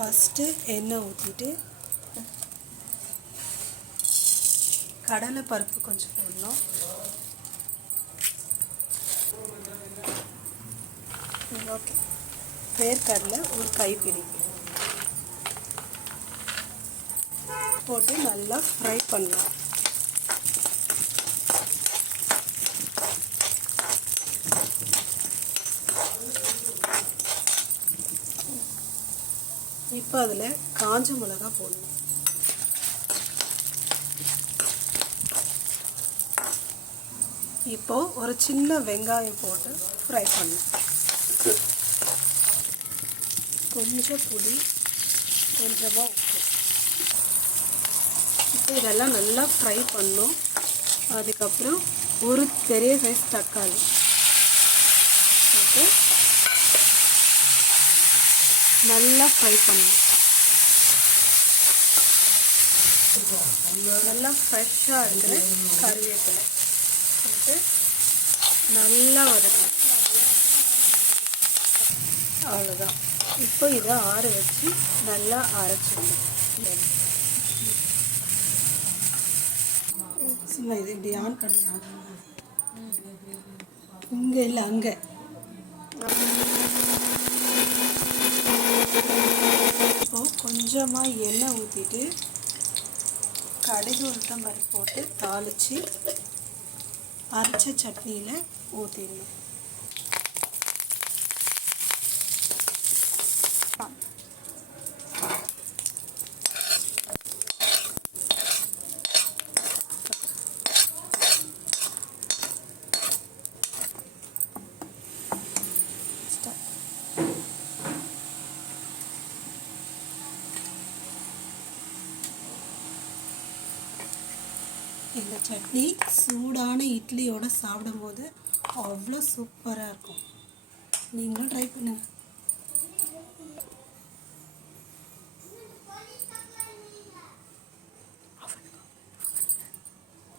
First எண்ணெய் ஊற்றிட்டு கடலை பருப்பு கொஞ்சம் போடணும். ஓகே வேர்க்கடலை ஒரு கைப்பிடி. போட்டு நல்லா ஃப்ரை பண்ணலாம். இப்போ அதில் காஞ்ச மிளகா போடணும். இப்போ ஒரு சின்ன வெங்காயம் போட்டு ஃப்ரை பண்ணணும். கொஞ்சம் புளி கொஞ்சமாக உப்பு. இப்போ இதெல்லாம் நல்லா ஃப்ரை பண்ணோம் அதுக்கப்புறம் ஒரு பெரிய சைஸ் தக்காளி. போட்டு நல்லா ஃப்ரை பண்ணணும் நல்லா ஃப்ரெஷ்ஷாக இருக்கிற கருவேப்பிலை போட்டு நல்லா வதக்கணும் அவ்வளோதான் இப்போ இதை ஆற வச்சு நல்லா அரைச்சிடணும் சும்மா இது இப்படி ஆன் பண்ணி. ஆன் இங்கே இல்லை அங்கே இப்போ கொஞ்சமாக எண்ணெய் ஊற்றிட்டு கடுகு உளுத்தம் பருப்பு போட்டு தாளித்து அரைச்ச சட்னியில் ஊற்றிடணும் இந்த சட்னி சூடான இட்லியோடு சாப்பிடும்போது அவ்வளோ சூப்பராக இருக்கும். நீங்களும் ட்ரை பண்ணுங்கள்